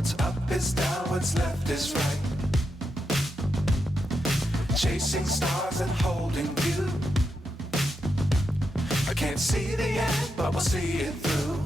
What's up is down, what's left is right. Chasing stars and holding you. I can't see the end, but we'll see it through.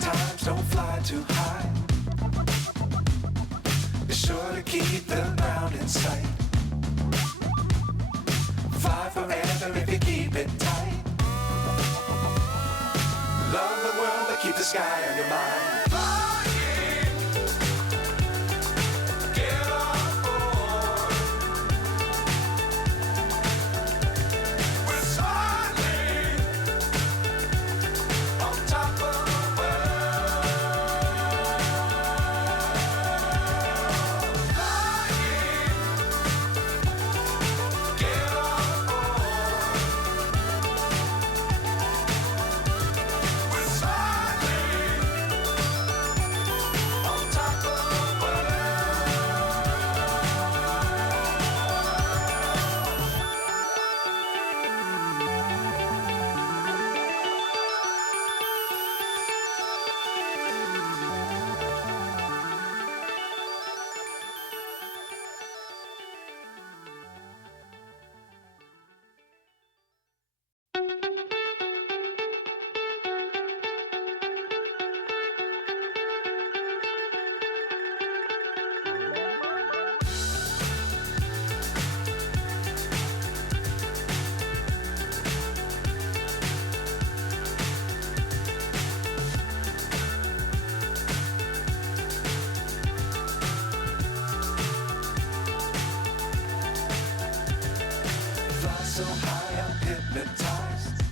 Times don't fly too high. Be sure to keep the ground in sight. Fly forever if you keep it tight. Love the world but keep the sky on your mind. So high I'm hypnotized.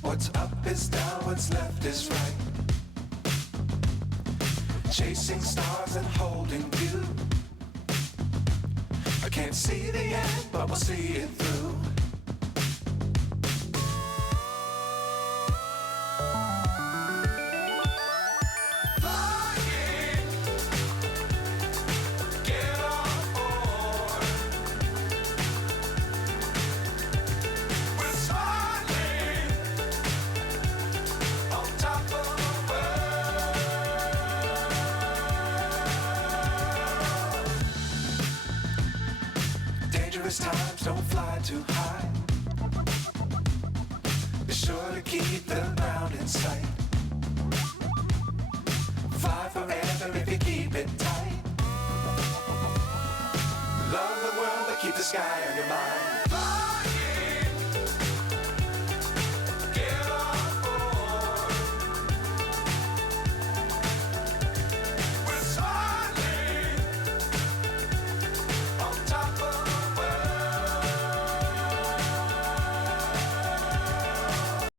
What's up is down, what's left is right. Chasing stars and holding you. I can't see the end, but we'll see it through. Times don't fly too high. Be sure to keep the ground in sight. Fly forever if you keep it tight. Love the world but keep the sky on your mind.